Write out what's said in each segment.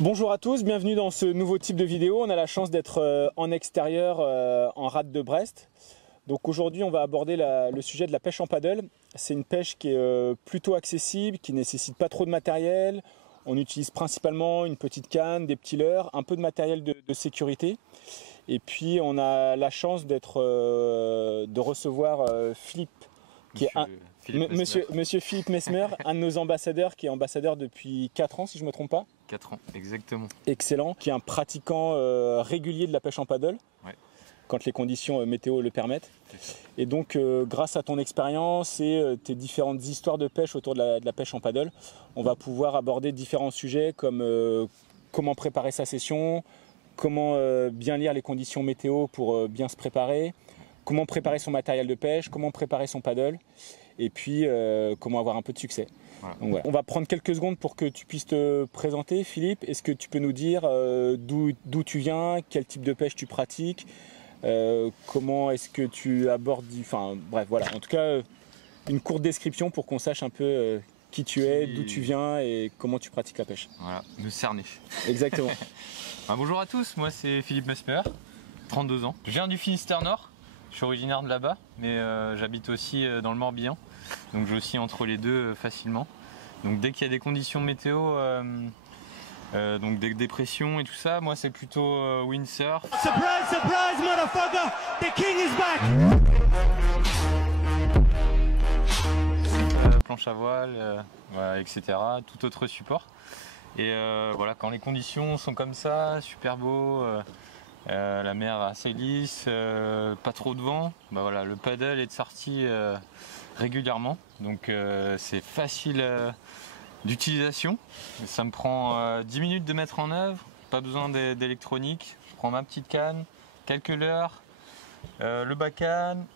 Bonjour à tous, bienvenue dans ce nouveau type de vidéo. On a la chance d'être en extérieur en rade de Brest. Donc aujourd'hui on va aborder le sujet de la pêche en paddle. C'est une pêche qui est plutôt accessible, qui ne nécessite pas trop de matériel. On utilise principalement une petite canne, des petits leurres, un peu de matériel de sécurité. Et puis on a la chance de recevoir Philippe, qui est Monsieur Philippe Mesmer, un de nos ambassadeurs, qui est ambassadeur depuis 4 ans si je ne me trompe pas. 4 ans, exactement. Excellent, qui est un pratiquant régulier de la pêche en paddle, ouais. Quand les conditions météo le permettent. Et donc grâce à ton expérience et tes différentes histoires de pêche autour de la pêche en paddle, on va pouvoir aborder différents sujets comme comment préparer sa session, comment bien lire les conditions météo pour bien se préparer, comment préparer son matériel de pêche, comment préparer son paddle, et puis comment avoir un peu de succès. Voilà. Donc, voilà. On va prendre quelques secondes pour que tu puisses te présenter, Philippe. Est-ce que tu peux nous dire d'où tu viens, quel type de pêche tu pratiques, comment est-ce que tu abordes... Enfin bref, voilà. En tout cas, une courte description pour qu'on sache un peu qui tu es, d'où tu viens et comment tu pratiques la pêche. Voilà, me cerner. Exactement. Bonjour à tous, moi c'est Philippe Mesmer, 32 ans. Je viens du Finistère Nord. Je suis originaire de là-bas, mais j'habite aussi dans le Morbihan, donc j'oscille entre les deux facilement. Donc dès qu'il y a des conditions météo, donc des dépressions et tout ça, moi c'est plutôt windsurf. Surprise, surprise, motherfucker! The king is back! Planche à voile, voilà, etc. Tout autre support. Et voilà, quand les conditions sont comme ça, super beau. La mer assez lisse, pas trop de vent, voilà, le paddle est de sortie régulièrement, donc c'est facile d'utilisation. Ça me prend 10 minutes de mettre en œuvre, pas besoin d'électronique. Je prends ma petite canne, quelques leurres, le bas-canne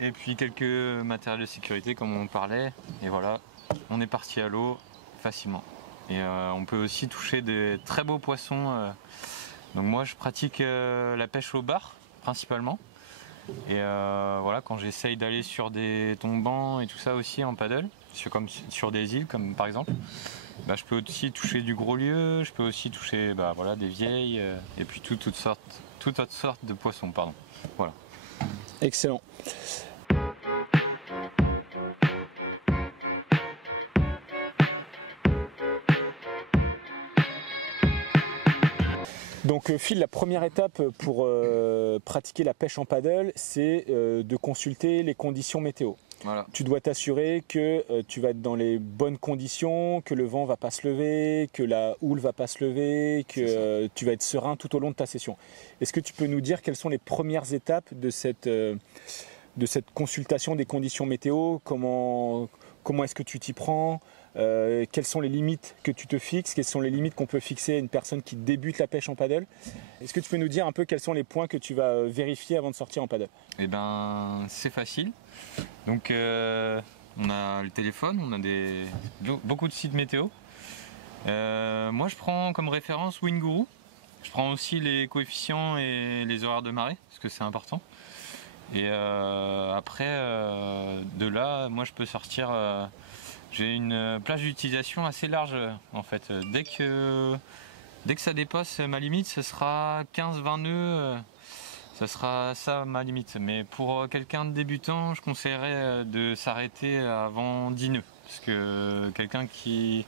et puis quelques matériels de sécurité comme on parlait, et voilà, on est parti à l'eau facilement. Et on peut aussi toucher des très beaux poissons. Donc moi je pratique la pêche au bar principalement, et voilà, quand j'essaye d'aller sur des tombants et tout ça aussi en paddle, comme sur des îles comme par exemple, je peux aussi toucher du gros lieu, je peux aussi toucher voilà, des vieilles et puis toute autre sorte de poissons, pardon. Voilà. Excellent. Donc Phil, la première étape pour pratiquer la pêche en paddle, c'est de consulter les conditions météo. Voilà. Tu dois t'assurer que tu vas être dans les bonnes conditions, que le vent va pas se lever, que la houle va pas se lever, que tu vas être serein tout au long de ta session. Est-ce que tu peux nous dire quelles sont les premières étapes de cette consultation des conditions météo? Comment est-ce que tu t'y prends? Quelles sont les limites que tu te fixes? Quelles sont les limites qu'on peut fixer à une personne qui débute la pêche en paddle? Est-ce que tu peux nous dire un peu quels sont les points que tu vas vérifier avant de sortir en paddle? Eh ben, c'est facile. Donc on a le téléphone, on a beaucoup de sites météo. Moi je prends comme référence WindGuru. Je prends aussi les coefficients et les horaires de marée, parce que c'est important. Et après, de là, moi je peux sortir... j'ai une plage d'utilisation assez large en fait. Dès que ça dépasse ma limite, ce sera 15-20 nœuds, ça sera ça ma limite. Mais pour quelqu'un de débutant, je conseillerais de s'arrêter avant 10 nœuds. Parce que quelqu'un qui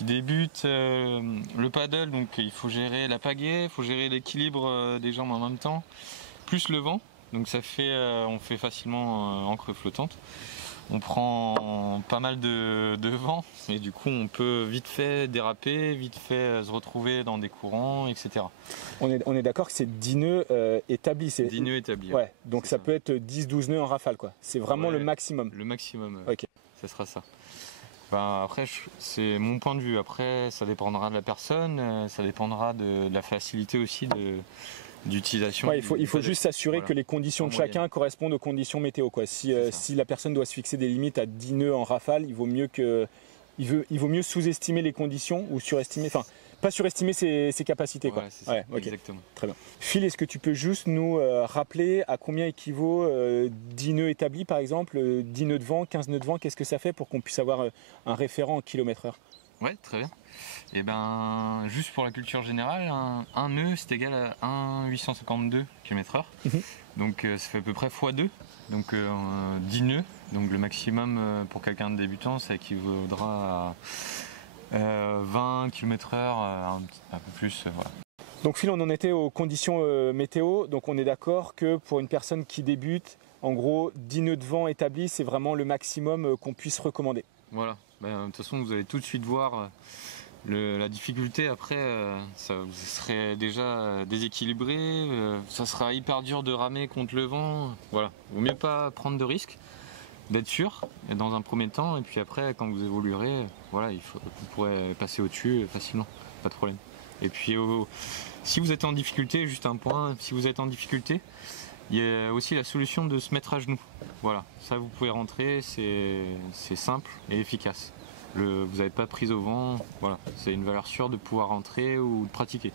débute le paddle, donc il faut gérer la pagaie, il faut gérer l'équilibre des jambes en même temps, plus le vent. Donc ça fait, on fait facilement encre flottante. On prend pas mal de vent et du coup on peut vite fait déraper, vite fait se retrouver dans des courants, etc. On est d'accord que c'est 10 nœuds établis. 10 nœuds établis. Ouais, donc ça peut être 10-12 nœuds en rafale, quoi. C'est vraiment le maximum. Le maximum, ok. Ça sera ça. Après, c'est mon point de vue. Après, ça dépendra de la personne, ça dépendra de la facilité aussi d'utilisation. Ouais, il faut juste s'assurer que les conditions de chacun correspondent aux conditions météo, quoi. Si la personne doit se fixer des limites à 10 nœuds en rafale, il vaut mieux sous-estimer les conditions ou surestimer, enfin pas surestimer ses capacités, quoi. Ouais, c'est ça, ouais, okay. Exactement. Très bien. Phil, est-ce que tu peux juste nous rappeler à combien équivaut 10 nœuds établis, par exemple, 10 nœuds de vent, 15 nœuds de vent, qu'est-ce que ça fait pour qu'on puisse avoir un référent en km/h? Ouais, très bien. Et ben, juste pour la culture générale, un nœud c'est égal à 1,852 km/h. Donc ça fait à peu près x2, donc 10 nœuds. Donc le maximum pour quelqu'un de débutant, ça équivaudra à 20 km/h, un peu plus. Voilà. Donc Phil, on en était aux conditions météo. Donc on est d'accord que pour une personne qui débute, en gros 10 nœuds de vent établis, c'est vraiment le maximum qu'on puisse recommander. Voilà. De toute façon, vous allez tout de suite voir la difficulté. Après, ça vous serez déjà déséquilibré. Ça sera hyper dur de ramer contre le vent. Voilà. Vaut mieux pas prendre de risques, d'être sûr dans un premier temps. Et puis après, quand vous évoluerez, voilà, vous pourrez passer au-dessus facilement. Pas de problème. Et puis, si vous êtes en difficulté, juste un point, si vous êtes en difficulté, il y a aussi la solution de se mettre à genoux. Voilà, ça vous pouvez rentrer, c'est simple et efficace. Vous n'avez pas prise au vent, voilà, c'est une valeur sûre de pouvoir rentrer ou de pratiquer.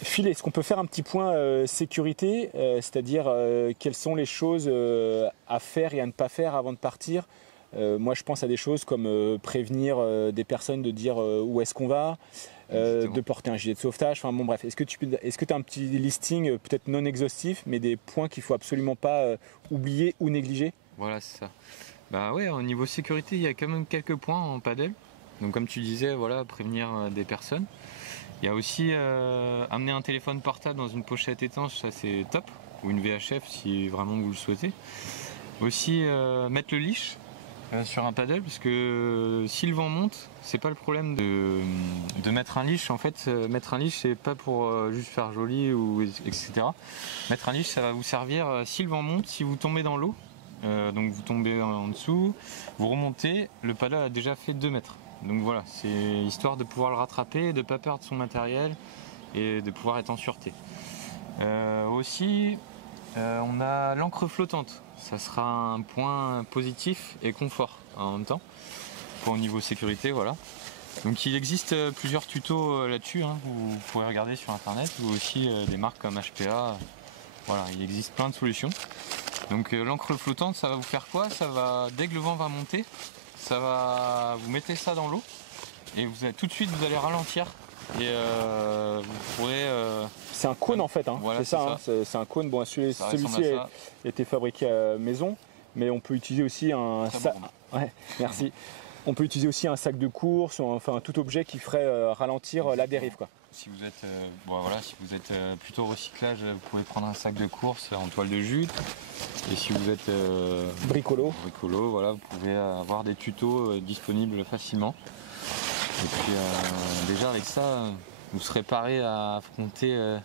Phil, est-ce qu'on peut faire un petit point sécurité, c'est-à-dire quelles sont les choses à faire et à ne pas faire avant de partir? Moi je pense à des choses comme prévenir des personnes de dire où est-ce qu'on va, de porter un gilet de sauvetage, enfin bon bref, est-ce que tu as un petit listing peut-être non exhaustif mais des points qu'il ne faut absolument pas oublier ou négliger? Voilà, c'est ça. Bah ouais, au niveau sécurité, il y a quand même quelques points en paddle. Donc comme tu disais, voilà, prévenir des personnes. Il y a aussi amener un téléphone portable dans une pochette étanche, ça c'est top, ou une VHF si vraiment vous le souhaitez. Aussi mettre le leash sur un paddle, parce que si le vent monte, c'est pas le problème de mettre un leash. En fait, mettre un leash, c'est pas pour juste faire joli ou etc. Mettre un leash, ça va vous servir si le vent monte, si vous tombez dans l'eau, donc vous tombez en dessous, vous remontez, le paddle a déjà fait 2 mètres. Donc voilà, c'est histoire de pouvoir le rattraper, de ne pas perdre son matériel et de pouvoir être en sûreté. Aussi, on a l'encre flottante. Ça sera un point positif et confort en même temps, pour au niveau sécurité, voilà. Donc il existe plusieurs tutos là-dessus, hein, vous pourrez regarder sur internet, ou aussi des marques comme HPA. Voilà, il existe plein de solutions. Donc l'encre flottante, ça va vous faire quoi? Ça va, dès que le vent va monter, ça va, vous mettez ça dans l'eau et tout de suite vous allez ralentir et vous pourrez. C'est un cône en fait, hein. Voilà, c'est ça. Hein. C'est un cône. Bon, celui-ci a été fabriqué à maison, mais on peut utiliser aussi un sac. Ouais, merci. On peut utiliser aussi un sac de course, enfin tout objet qui ferait ralentir la dérive, quoi. Si vous êtes, si vous êtes plutôt recyclage, vous pouvez prendre un sac de course en toile de jute. Et si vous êtes bricolo, voilà, vous pouvez avoir des tutos disponibles facilement. Et puis déjà avec ça, vous serez paré à affronter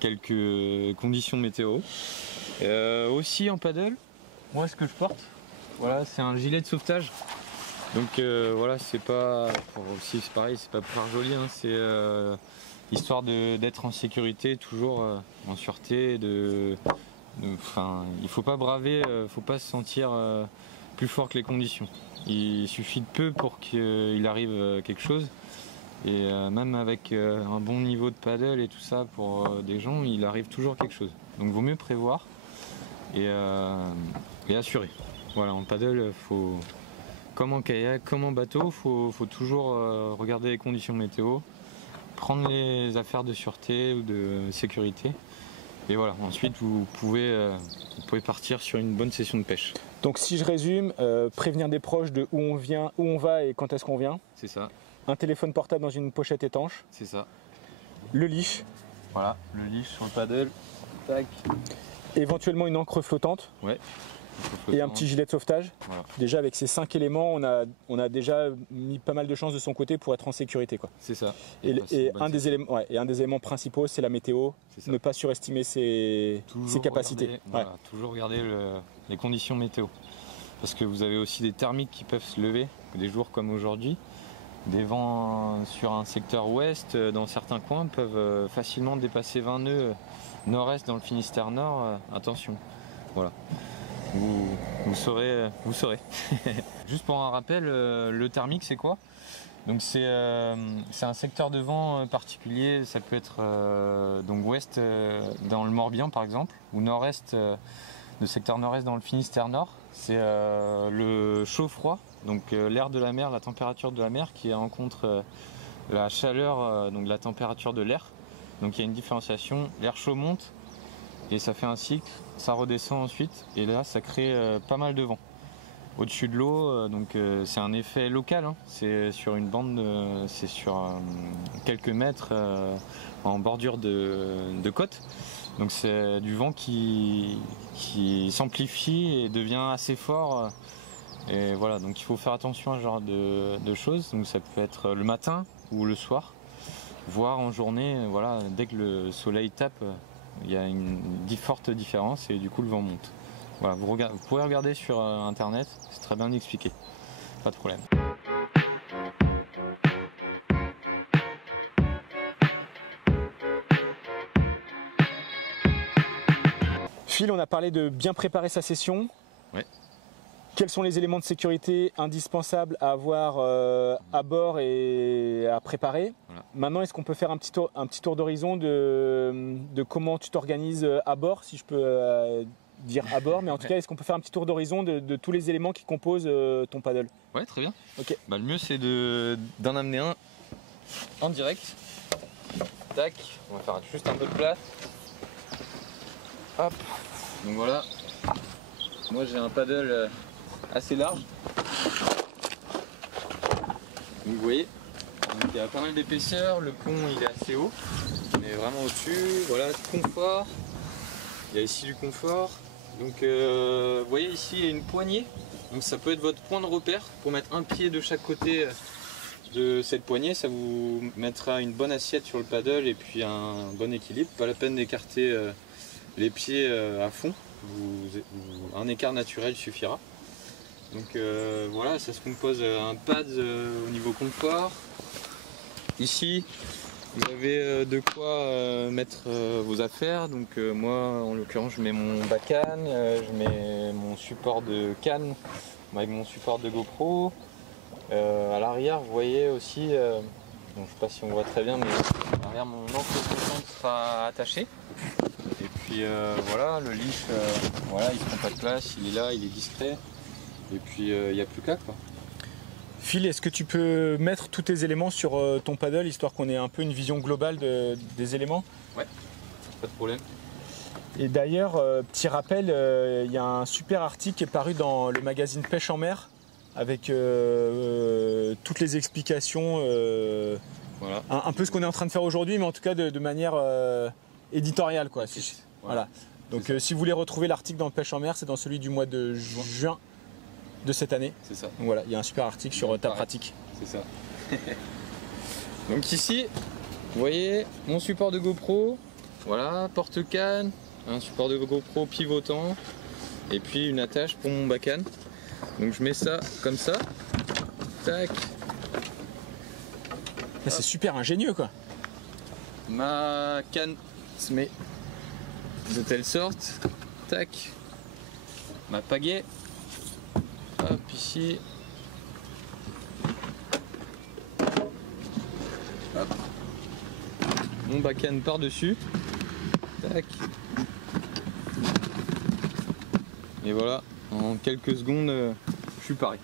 quelques conditions météo. Aussi en paddle, moi ce que je porte, voilà, c'est un gilet de sauvetage. Donc voilà, c'est pas aussi c'est pareil, c'est pas pour faire joli, hein, c'est histoire d'être en sécurité, toujours en sûreté, il faut pas braver, faut pas se sentir plus fort que les conditions. Il suffit de peu pour qu'il arrive quelque chose. Et même avec un bon niveau de paddle et tout ça pour des gens, il arrive toujours quelque chose. Donc vaut mieux prévoir et assurer. Voilà, en paddle, comme en kayak, comme en bateau, faut toujours regarder les conditions météo, prendre les affaires de sûreté ou de sécurité. Et voilà, ensuite vous pouvez partir sur une bonne session de pêche. Donc si je résume, prévenir des proches de où on vient, où on va et quand est-ce qu'on vient. C'est ça. Un téléphone portable dans une pochette étanche. C'est ça. Le leash. Voilà, le leash sur le paddle. Tac. Éventuellement une encre flottante. Ouais. Et un petit gilet de sauvetage. Voilà. Déjà avec ces 5 éléments, on a déjà mis pas mal de chances de son côté pour être en sécurité, quoi. C'est ça. Et un des éléments principaux, c'est la météo. Ne pas surestimer ses capacités. Voilà, toujours regarder les conditions météo. Parce que vous avez aussi des thermiques qui peuvent se lever, des jours comme aujourd'hui. Des vents sur un secteur ouest, dans certains coins, peuvent facilement dépasser 20 nœuds nord-est dans le Finistère Nord. Attention. Voilà. Vous saurez. Juste pour un rappel, le thermique c'est quoi? Donc c'est un secteur de vent particulier, ça peut être donc ouest dans le Morbihan par exemple, ou nord-est, le secteur nord-est dans le Finistère Nord. C'est le chaud-froid, donc l'air de la mer, la température de la mer qui rencontre la chaleur, donc la température de l'air. Donc il y a une différenciation, l'air chaud monte et ça fait un cycle, ça redescend ensuite et là ça crée pas mal de vent. Au-dessus de l'eau, donc c'est un effet local, hein. C'est sur une bande, c'est sur quelques mètres en bordure de côte. Donc c'est du vent qui s'amplifie et devient assez fort. Et voilà, donc il faut faire attention à ce genre de choses. Donc ça peut être le matin ou le soir, voire en journée. Voilà, dès que le soleil tape, il y a une forte différence et du coup le vent monte. Voilà, vous pouvez regarder sur internet, c'est très bien expliqué, pas de problème. Phil, on a parlé de bien préparer sa session. Ouais. Quels sont les éléments de sécurité indispensables à avoir à bord et à préparer? Voilà. Maintenant, est-ce qu'on peut faire un petit tour d'horizon de comment tu t'organises à bord, si je peux dire à bord, mais en tout cas, est-ce qu'on peut faire un petit tour d'horizon de tous les éléments qui composent ton paddle? Ouais, très bien. Ok. Bah, le mieux, c'est d'en amener un en direct. Tac, on va faire juste un peu de place. Hop, donc voilà. Moi, j'ai un paddle assez large. Donc vous voyez, donc, il y a pas mal d'épaisseur, le pont il est assez haut, mais vraiment au-dessus, voilà, confort. Il y a ici du confort. Donc vous voyez ici il y a une poignée, donc ça peut être votre point de repère pour mettre un pied de chaque côté de cette poignée, ça vous mettra une bonne assiette sur le paddle et puis un bon équilibre. Pas la peine d'écarter les pieds à fond, un écart naturel suffira. Donc voilà, ça se compose un pad au niveau confort. Ici vous avez de quoi mettre vos affaires. Donc moi en l'occurrence je mets mon bacane, je mets mon support de canne avec mon support de GoPro. À l'arrière vous voyez aussi, bon, je ne sais pas si on voit très bien, mais à l'arrière mon encre flottante sera attaché. Et puis voilà, le leash, voilà, il ne prend pas de place, il est là, il est discret. Et puis il n'y a plus qu'à quoi. Phil, est-ce que tu peux mettre tous tes éléments sur ton paddle, histoire qu'on ait un peu une vision globale des éléments? Ouais, pas de problème. Et d'ailleurs, petit rappel, il y a un super article qui est paru dans le magazine Pêche en mer, avec toutes les explications, voilà. Un peu ce qu'on est en train de faire aujourd'hui, mais en tout cas de manière éditoriale, quoi. Voilà. Donc si vous voulez retrouver l'article dans le Pêche en mer, c'est dans celui du mois de juin de cette année. C'est ça. Donc voilà, il y a un super article sur ta pratique. C'est ça. Donc ici, vous voyez mon support de GoPro, voilà, porte-canne, un support de GoPro pivotant, et puis une attache pour mon bacane. Donc je mets ça comme ça, tac. C'est super ingénieux quoi. Ma canne se met de telle sorte, tac. Ma pagaie, hop ici. Hop. Mon bacane par-dessus, tac. Et voilà, en quelques secondes, je suis paré.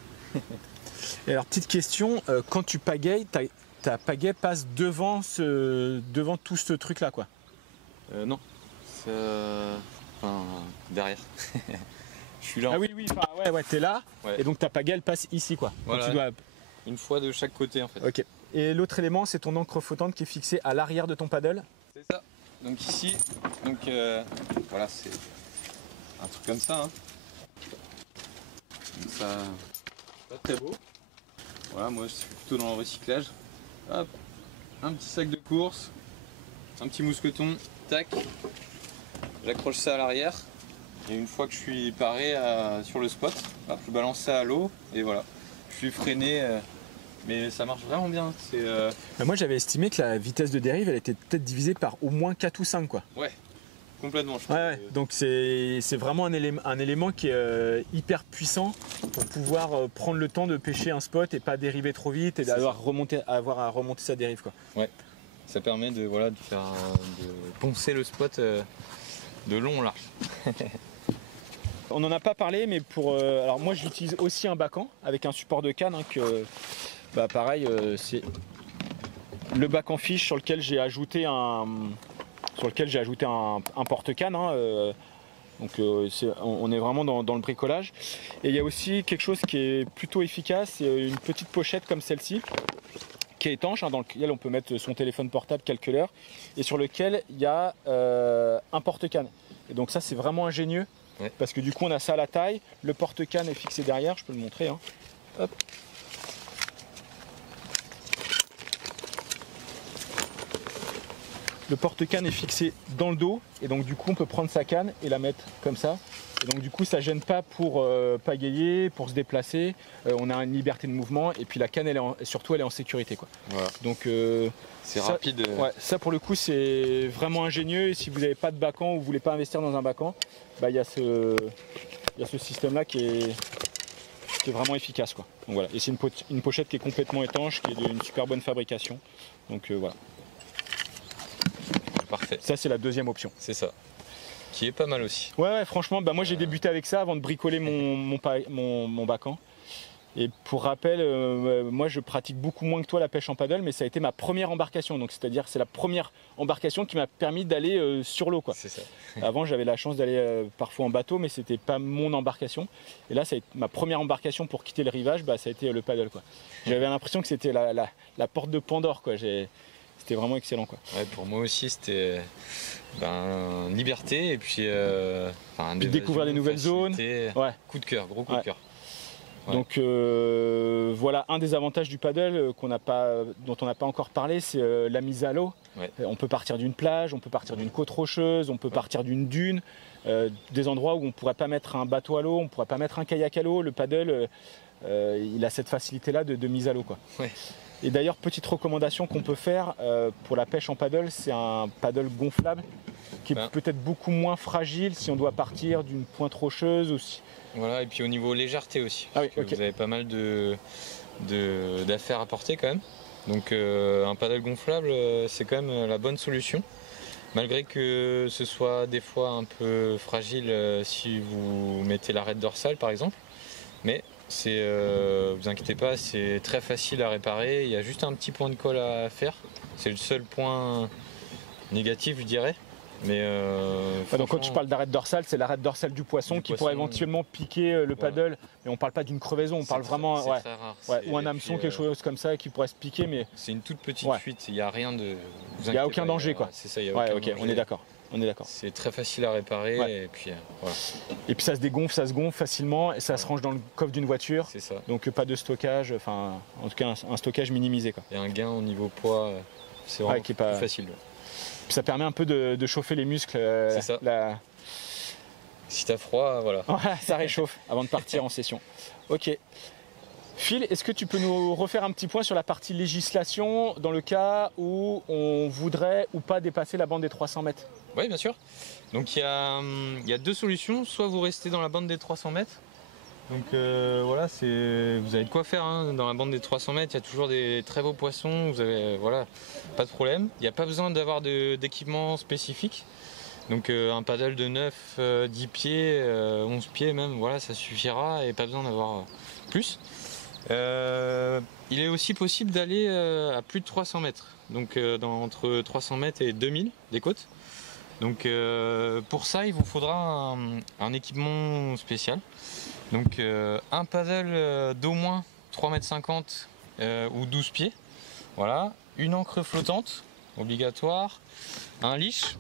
Et alors petite question, quand tu pagaies, ta pagaie passe devant tout ce truc là quoi? Non, enfin derrière. Je suis là. Ah oui, ouais, t'es là, ouais. Et donc ta pagaie elle passe ici quoi. Voilà, tu dois... une fois de chaque côté en fait. Ok. Et l'autre élément, c'est ton encre flottante qui est fixée à l'arrière de ton paddle? C'est ça. Donc ici, donc voilà, c'est un truc comme ça. Hein. Donc ça, pas très beau. Voilà, moi je suis plutôt dans le recyclage. Hop, un petit sac de course, un petit mousqueton, tac. J'accroche ça à l'arrière. Et une fois que je suis paré sur le spot, hop, je balance ça à l'eau et voilà. Je suis freiné, mais ça marche vraiment bien. Moi j'avais estimé que la vitesse de dérive elle était peut-être divisée par au moins 4 ou 5 quoi. Ouais, Complètement. Donc c'est vraiment un élément qui est hyper puissant pour pouvoir prendre le temps de pêcher un spot et pas dériver trop vite et avoir à remonter sa dérive, quoi. Ouais. Ça permet de poncer le spot de long en large. On n'en a pas parlé, mais alors moi j'utilise aussi un bacan avec un support de canne pareil, c'est le bacan fiche sur lequel j'ai ajouté un porte-canne. On est vraiment dans le bricolage. Et il y a aussi quelque chose qui est plutôt efficace, c'est une petite pochette comme celle-ci, qui est étanche, dans lequel on peut mettre son téléphone portable, calculeur, et sur lequel il y a un porte-canne. Et donc ça c'est vraiment ingénieux, parce que du coup on a ça à la taille, le porte-canne est fixé derrière, je peux le montrer. Hop. Le porte-canne est fixé dans le dos, et donc du coup on peut prendre sa canne et la mettre comme ça. Et donc du coup ça gêne pas pour pagayer, pour se déplacer, on a une liberté de mouvement, et puis la canne surtout elle est en sécurité, quoi. Voilà. Donc c'est rapide. Ça pour le coup c'est vraiment ingénieux, et si vous n'avez pas de bacan ou vous voulez pas investir dans un bacan, il y a ce système là qui est vraiment efficace, quoi. Donc voilà, et c'est une pochette qui est complètement étanche, qui est d'une super bonne fabrication. Donc voilà. Parfait. Ça c'est la deuxième option. C'est ça. Qui est pas mal aussi. Ouais, franchement, moi j'ai débuté avec ça avant de bricoler mon bacan. Et pour rappel, moi je pratique beaucoup moins que toi la pêche en paddle, mais ça a été ma première embarcation. Donc c'est-à-dire c'est la première embarcation qui m'a permis d'aller sur l'eau, quoi. C'est ça. Avant j'avais la chance d'aller parfois en bateau, mais c'était pas mon embarcation. Et là ça a été ma première embarcation pour quitter le rivage, ça a été le paddle, quoi. J'avais l'impression que c'était la porte de Pandore, quoi. C'était vraiment excellent, quoi. Ouais, pour moi aussi c'était liberté, et puis découvrir des nouvelles zones. Ouais. Coup de cœur, gros coup de cœur. Ouais. Donc voilà, un des avantages du paddle dont on n'a pas encore parlé, c'est la mise à l'eau. Ouais. On peut partir d'une plage, on peut partir d'une côte rocheuse, on peut partir d'une dune, des endroits où on ne pourrait pas mettre un bateau à l'eau, on ne pourrait pas mettre un kayak à l'eau. Le paddle, il a cette facilité-là de mise à l'eau, quoi. Ouais. Et d'ailleurs, petite recommandation qu'on peut faire pour la pêche en paddle, c'est un paddle gonflable qui est peut-être beaucoup moins fragile si on doit partir d'une pointe rocheuse aussi. Voilà, et puis au niveau légèreté aussi. Ah oui, okay. Vous avez pas mal d'affaires à porter quand même. Donc un paddle gonflable, c'est quand même la bonne solution. Malgré que ce soit des fois un peu fragile si vous mettez l'arête dorsale par exemple. Mais vous inquiétez pas, c'est très facile à réparer. Il y a juste un petit point de colle à faire. C'est le seul point négatif, je dirais. Mais donc quand tu parles d'arête dorsale, c'est l'arête dorsale du poisson qui pourrait éventuellement piquer le paddle. Mais on parle pas d'une crevaison, on parle vraiment très rare. Ou un hameçon, quelque chose comme ça qui pourrait se piquer. Mais c'est une toute petite fuite. Il n'y a rien de. Il n'y a aucun danger, quoi. C'est ça. Il y a aucun danger. On est d'accord. C'est très facile à réparer, et puis voilà. Et puis ça se gonfle facilement, et ça se range dans le coffre d'une voiture. C'est ça. Donc pas de stockage, en tout cas un stockage minimisé, quoi. Et un gain au niveau poids, c'est vraiment plus facile. Puis ça permet un peu de chauffer les muscles. C'est ça. Si t'as froid, voilà. Ça réchauffe avant de partir en session. Ok. Phil, est-ce que tu peux nous refaire un petit point sur la partie législation dans le cas où on voudrait ou pas dépasser la bande des 300 mètres? Oui, bien sûr. Donc il y a deux solutions. Soit vous restez dans la bande des 300 mètres. Donc voilà, vous avez de quoi faire, hein. Dans la bande des 300 mètres, il y a toujours des très beaux poissons. Vous avez, pas de problème. Il n'y a pas besoin d'avoir d'équipement spécifique. Donc un paddle de 9, 10 pieds, 11 pieds même, voilà, ça suffira, et pas besoin d'avoir plus. Il est aussi possible d'aller à plus de 300 mètres, donc entre 300 mètres et 2000 des côtes. Donc pour ça, il vous faudra un équipement spécial. Donc un paddle d'au moins 3,50 m ou 12 pieds. Voilà, une ancre flottante obligatoire, un leash,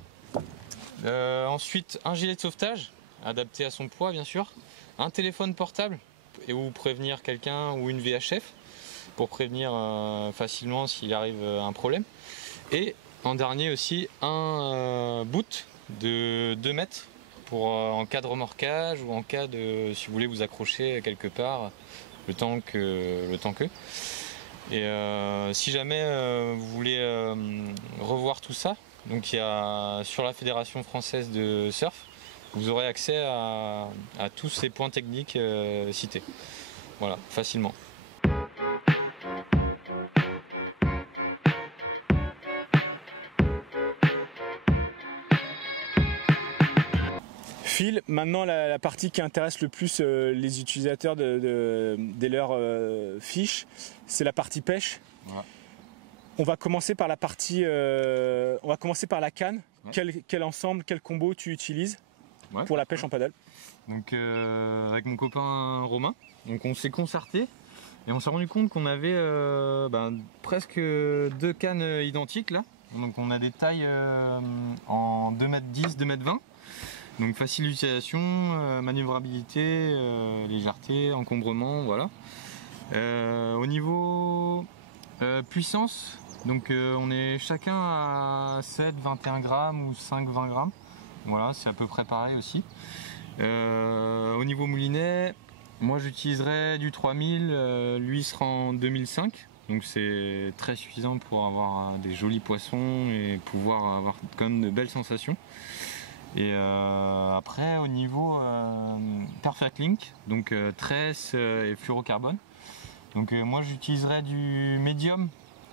ensuite un gilet de sauvetage adapté à son poids bien sûr, un téléphone portable ou prévenir quelqu'un ou une VHF pour prévenir facilement s'il arrive un problème, et en dernier aussi un boot de 2 mètres pour en cas de remorquage ou en cas de, si vous voulez vous accrocher quelque part le temps que. Et si jamais vous voulez revoir tout ça, Donc il y a sur la Fédération française de surf, vous aurez accès à tous ces points techniques cités. Voilà, facilement. Phil, maintenant la partie qui intéresse le plus les utilisateurs des leurres fish, c'est la partie pêche. Ouais. On va commencer par la partie, on va commencer par la canne. Ouais. Quel ensemble, quel combo tu utilises pour la pêche en paddle? Donc avec mon copain Romain, donc on s'est concerté et on s'est rendu compte qu'on avait presque 2 cannes identiques là. Donc on a des tailles en 2m10, 2m20. Donc facile d'utilisation, manœuvrabilité, légèreté, encombrement, voilà. Au niveau puissance, donc on est chacun à 7, 21 grammes ou 5, 20 grammes. Voilà, c'est à peu près pareil aussi. Au niveau moulinet, moi j'utiliserai du 3000, lui sera en 2005. Donc c'est très suffisant pour avoir des jolis poissons et pouvoir avoir quand même de belles sensations. Et après au niveau Perfect Link, donc tresse et fluorocarbone. Donc moi j'utiliserai du médium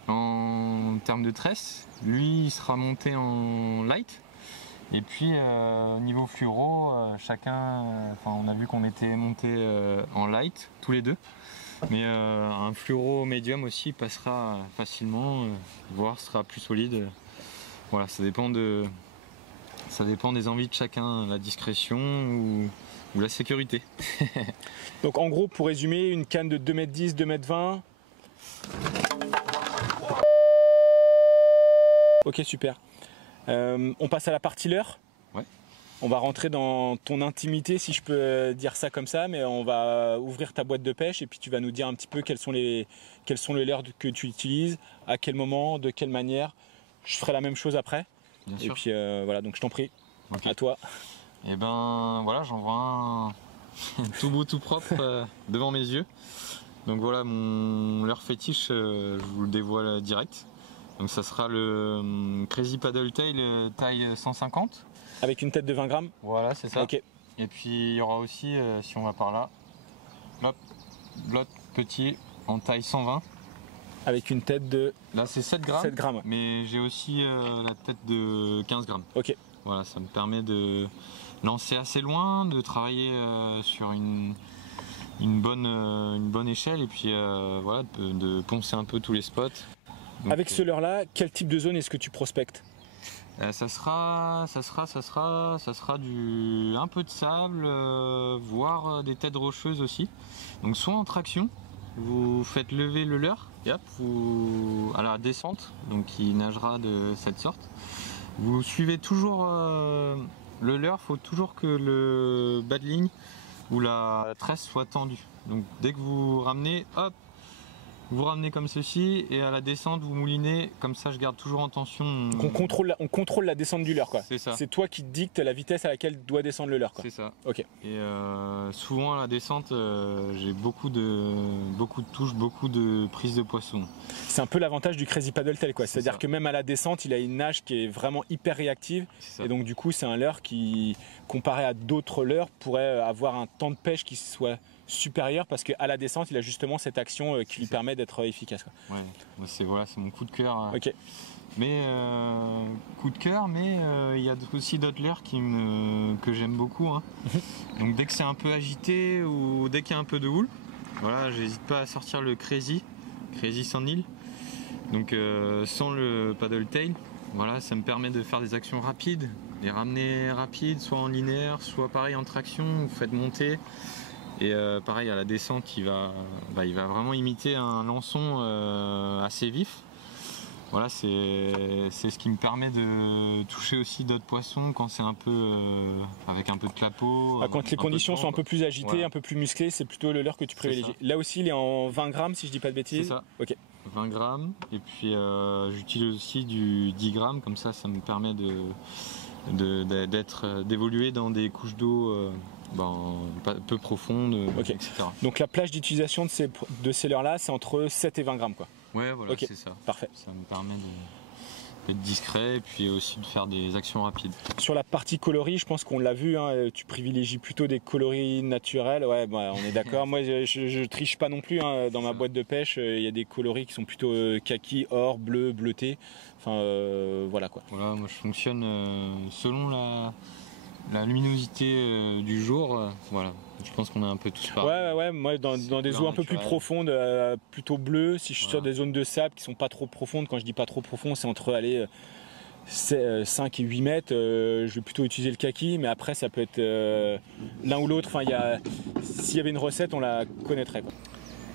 en termes de tresse. Lui il sera monté en light. Et puis au niveau fluoro, chacun, on a vu qu'on était monté en light tous les deux. Mais un fluoro médium aussi passera facilement, voire sera plus solide. Voilà, ça dépend des envies de chacun, la discrétion ou la sécurité. Donc en gros, pour résumer, une canne de 2m10, 2m20. Ok, super. On passe à la partie leurre. Ouais. On va rentrer dans ton intimité, si je peux dire ça comme ça, mais on va ouvrir ta boîte de pêche et puis tu vas nous dire un petit peu quels sont les leurres que tu utilises, à quel moment, de quelle manière. Je ferai la même chose après. Bien et sûr. Puis voilà, donc je t'en prie, Okay. à toi. Et ben voilà, j'en vois un tout beau, tout propre devant mes yeux. Donc voilà, mon leurre fétiche, je vous le dévoile direct. Donc ça sera le Crazy Paddle Tail taille 150. Avec une tête de 20 grammes. Voilà, c'est ça. Ok. Et puis il y aura aussi, si on va par là, hop, l'autre petit en taille 120. Avec une tête de Là c'est 7 grammes. 7 grammes. Mais j'ai aussi la tête de 15 grammes. Ok. Voilà, ça me permet de lancer assez loin, de travailler sur une bonne échelle et puis voilà, de poncer un peu tous les spots. Donc, avec ce leurre-là, quel type de zone est-ce que tu prospectes? ça sera du un peu de sable, voire des têtes rocheuses aussi. Donc soit en traction, vous faites lever le leurre et hop, à la descente, donc il nagera de cette sorte. Vous suivez toujours le leurre, il faut toujours que le bas de ligne ou la tresse soit tendue. Donc dès que vous ramenez, hop, vous ramenez comme ceci et à la descente vous moulinez, comme ça je garde toujours en tension. Donc on contrôle la descente du leurre, quoi. C'est ça. C'est toi qui dictes la vitesse à laquelle doit descendre le leurre, quoi. C'est ça. Ok. Et souvent à la descente, j'ai beaucoup de touches, beaucoup de prises de poisson. C'est un peu l'avantage du Crazy Paddle Tail, quoi. C'est-à-dire ça. que même à la descente, il a une nage qui est vraiment hyper réactive. C'est ça. Et donc du coup, c'est un leurre qui, comparé à d'autres leurres, pourrait avoir un temps de pêche qui soit supérieur parce qu'à la descente, il a justement cette action qui lui permet d'être efficace, quoi. Ouais, c'est mon coup de cœur. Ok. Mais coup de cœur, mais il y a aussi d'autres leurres que j'aime beaucoup, hein. Donc dès que c'est un peu agité ou dès qu'il y a un peu de houle, voilà, j'hésite pas à sortir le Crazy sans nil. Donc sans le paddle tail, voilà, ça me permet de faire des actions rapides, les ramener rapides, soit en linéaire, soit pareil en traction, vous faites monter. Et pareil à la descente, il va vraiment imiter un lançon assez vif. Voilà, c'est ce qui me permet de toucher aussi d'autres poissons quand c'est un peu avec un peu de clapot. Quand les conditions sont un peu plus agitées, voilà. Un peu plus musclées, c'est plutôt le leurre que tu privilégies. Ça. Là aussi, il est en 20 grammes si je dis pas de bêtises. C'est ça. Ok. 20 grammes. Et puis j'utilise aussi du 10 grammes, comme ça me permet d'évoluer dans des couches d'eau peu profondes, Ok. etc. Donc la plage d'utilisation de ces leurres-là, c'est entre 7 et 20 grammes, quoi. Ouais, voilà, Ok. c'est ça. Parfait. Ça me permet être discret et puis aussi de faire des actions rapides. Sur la partie coloris, je pense qu'on l'a vu, hein, tu privilégies plutôt des coloris naturels. Ouais, bah, on est d'accord. Moi, je triche pas non plus. Hein. Dans ma boîte de pêche, il y a des coloris qui sont plutôt kaki, or, bleu, bleuté. Enfin, voilà quoi. Voilà, moi je fonctionne selon la luminosité du jour. Voilà. Je pense qu'on a un peu tous pareil. Ouais, moi dans des eaux un peu plus profondes, plutôt bleu. Si je suis sur des zones de sable qui sont pas trop profondes, quand je dis pas trop profond, c'est entre 5 et 8 mètres, je vais plutôt utiliser le kaki, mais après ça peut être l'un ou l'autre. Enfin, s'il y avait une recette, on la connaîtrait, quoi.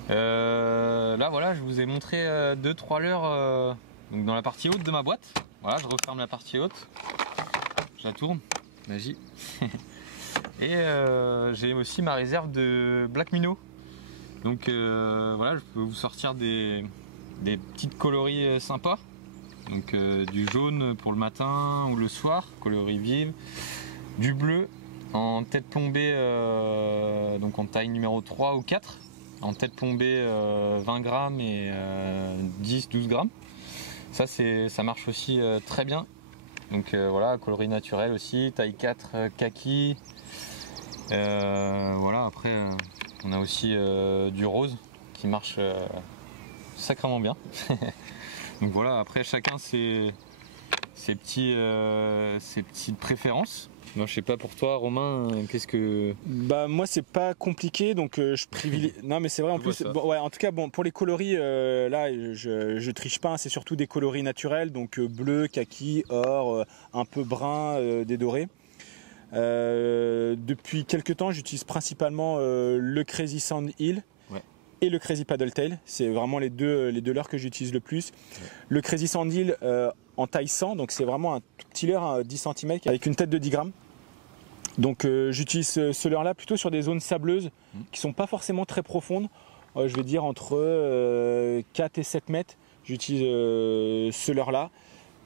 Là voilà, je vous ai montré 2-3 leurres donc dans la partie haute de ma boîte. Voilà, je referme la partie haute, je la tourne, magie. Et j'ai aussi ma réserve de Black Minnow. Donc voilà, je peux vous sortir des petites coloris sympas. Donc du jaune pour le matin ou le soir, coloris vive. Du bleu en tête plombée, donc en taille numéro 3 ou 4. En tête plombée 20 grammes et 10-12 grammes. Ça marche aussi très bien. Donc voilà, coloris naturel aussi, taille 4 kaki. Voilà, après on a aussi du rose qui marche sacrément bien. Donc voilà, après chacun ses petites préférences. Moi, je sais pas pour toi, Romain, qu'est-ce que... Bah moi c'est pas compliqué, donc je privilégie. Non mais c'est vrai en plus. Bon, ouais, en tout cas bon pour les coloris là je triche pas, hein, c'est surtout des coloris naturels, donc bleu, kaki, or, un peu brun, des dorés. Depuis quelques temps, j'utilise principalement le Crazy Sand Eel et le Crazy Paddle Tail. C'est vraiment les deux leurres que j'utilise le plus. Ouais. Le Crazy Sand Eel en taille 100, donc c'est vraiment un tout petit leurre à 10 cm avec une tête de 10 grammes. Donc j'utilise ce leurre là plutôt sur des zones sableuses qui sont pas forcément très profondes. Je vais dire entre 4 et 7 mètres. J'utilise ce leurre là.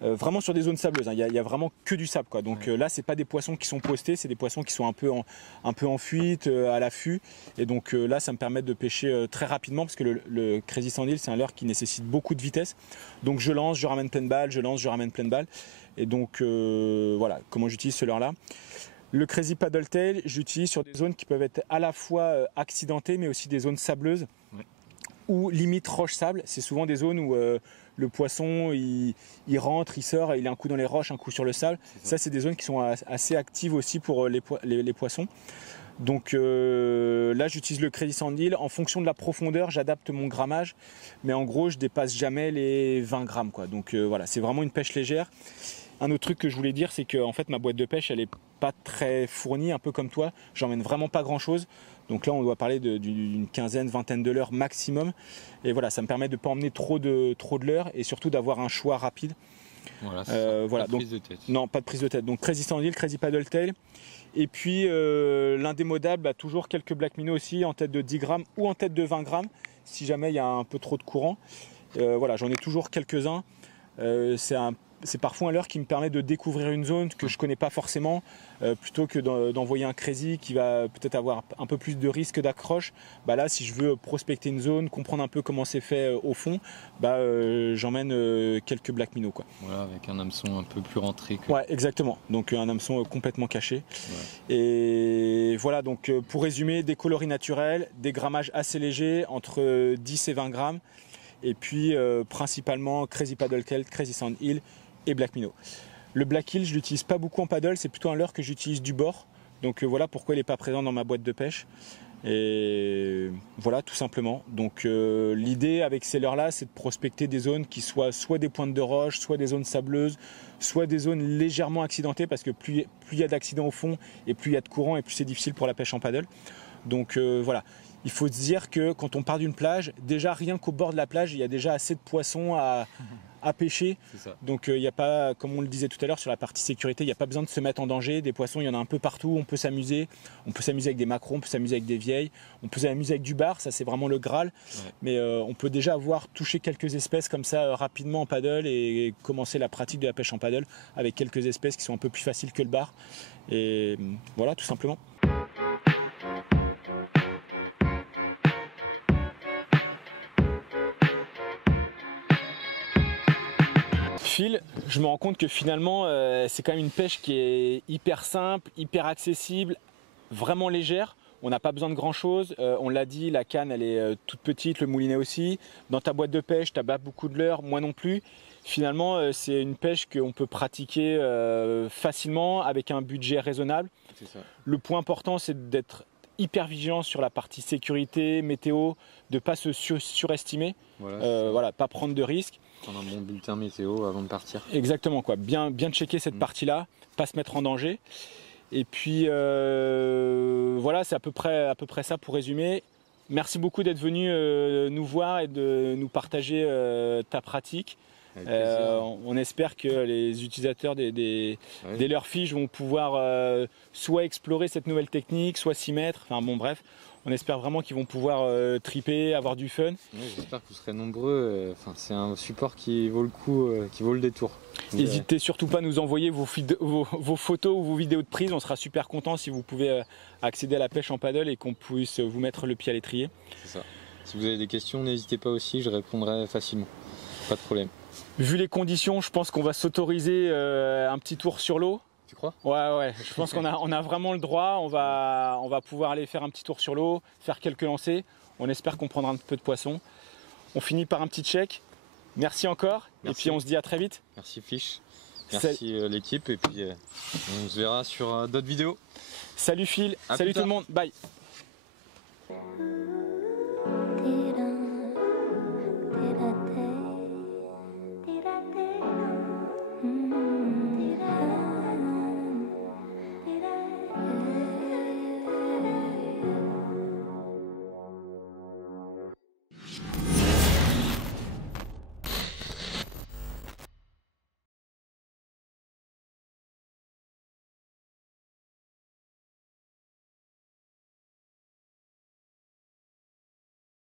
Vraiment sur des zones sableuses, hein. Il y a vraiment que du sable, quoi. Donc là c'est pas des poissons qui sont postés, c'est des poissons qui sont un peu en fuite, à l'affût, et donc là ça me permet de pêcher très rapidement parce que le Crazy Sand Eel c'est un leurre qui nécessite beaucoup de vitesse, donc je lance, je ramène plein de balles, je lance, je ramène plein de balles, et donc voilà comment j'utilise ce leurre là. Le Crazy Paddle Tail j'utilise sur des zones qui peuvent être à la fois accidentées mais aussi des zones sableuses ou limite roche-sable. C'est souvent des zones où le poisson il rentre, il sort, il a un coup dans les roches, un coup sur le sable. Ça c'est des zones qui sont assez actives aussi pour les poissons. Donc là j'utilise le Crazy Sand Eel. En fonction de la profondeur j'adapte mon grammage, mais en gros je dépasse jamais les 20 grammes, quoi. Donc voilà, c'est vraiment une pêche légère. Un autre truc que je voulais dire, c'est que en fait ma boîte de pêche elle est pas très fournie, un peu comme toi, j'emmène vraiment pas grand chose. Donc là on doit parler d'une quinzaine, vingtaine de leurres maximum. Et voilà, ça me permet de ne pas emmener trop de leurres et surtout d'avoir un choix rapide. Voilà, voilà. Pas de prise de tête. Non, pas de prise de tête. Donc Crazy Sand Eel, Crazy Paddle Tail. Et puis l'indémodable, bah, toujours quelques Black Minnow aussi en tête de 10 grammes ou en tête de 20 grammes si jamais il y a un peu trop de courant. Voilà, j'en ai toujours quelques-uns. C'est parfois un leurre qui me permet de découvrir une zone que je connais pas forcément, plutôt que d'envoyer un crazy qui va peut-être avoir un peu plus de risque d'accroche. Bah là, si je veux prospecter une zone, comprendre un peu comment c'est fait au fond, bah j'emmène quelques Black Minnow, quoi. Voilà, avec un hameçon un peu plus rentré. Ouais, exactement. Donc un hameçon complètement caché. Ouais. Et voilà, donc pour résumer, des coloris naturels, des grammages assez légers, entre 10 et 20 grammes. Et puis principalement Crazy Paddle Tail, Crazy Sand Eel et Black Minnow. Le Black Eel, je l'utilise pas beaucoup en paddle, c'est plutôt un leurre que j'utilise du bord. Donc voilà pourquoi il n'est pas présent dans ma boîte de pêche. Et voilà, tout simplement. Donc l'idée avec ces leurres-là, c'est de prospecter des zones qui soient soit des pointes de roche, soit des zones sableuses, soit des zones légèrement accidentées, parce que plus il y a d'accidents au fond et plus il y a de courant et plus c'est difficile pour la pêche en paddle. Donc voilà. Il faut se dire que quand on part d'une plage, déjà rien qu'au bord de la plage, il y a déjà assez de poissons à pêcher. Donc il n'y a pas, comme on le disait tout à l'heure sur la partie sécurité, il n'y a pas besoin de se mettre en danger. Des poissons, il y en a un peu partout, on peut s'amuser. On peut s'amuser avec des macros, on peut s'amuser avec des vieilles, on peut s'amuser avec du bar, ça c'est vraiment le Graal. Ouais. Mais on peut déjà touché quelques espèces comme ça rapidement en paddle et commencer la pratique de la pêche en paddle avec quelques espèces qui sont un peu plus faciles que le bar. Et voilà, tout simplement. Phil, je me rends compte que finalement c'est quand même une pêche qui est hyper simple, hyper accessible, vraiment légère. On n'a pas besoin de grand chose, on l'a dit, la canne elle est toute petite, le moulinet aussi. Dans ta boîte de pêche, tu n'as pas beaucoup de leurre, moi non plus. Finalement c'est une pêche qu'on peut pratiquer facilement avec un budget raisonnable. C'est ça. Le point important c'est d'être hyper vigilant sur la partie sécurité, météo, de ne pas se surestimer, Voilà, pas prendre de risques. prendre un bon bulletin météo avant de partir. Exactement, quoi. Bien checker cette partie-là, pas se mettre en danger. Et puis voilà, c'est à peu près ça pour résumer. Merci beaucoup d'être venu nous voir et de nous partager ta pratique. On espère que les utilisateurs des leurres fiches vont pouvoir soit explorer cette nouvelle technique, soit s'y mettre. Enfin bon, bref, on espère vraiment qu'ils vont pouvoir triper, avoir du fun. Oui, j'espère que vous serez nombreux. C'est un support qui vaut le coup, qui vaut le détour. N'hésitez surtout pas à nous envoyer vos photos ou vos vidéos de prise. On sera super content si vous pouvez accéder à la pêche en paddle et qu'on puisse vous mettre le pied à l'étrier. C'est ça. Si vous avez des questions, n'hésitez pas aussi, je répondrai facilement. Pas de problème. Vu les conditions, je pense qu'on va s'autoriser un petit tour sur l'eau. Tu crois ? Ouais, je pense qu'on a vraiment le droit. On va pouvoir aller faire un petit tour sur l'eau, faire quelques lancers. On espère qu'on prendra un peu de poisson. On finit par un petit check. Merci encore. Merci. Et puis on se dit à très vite. Merci Fish. Merci l'équipe. Et puis on se verra sur d'autres vidéos. Salut Phil. À Salut plus tout le tard. monde. Bye.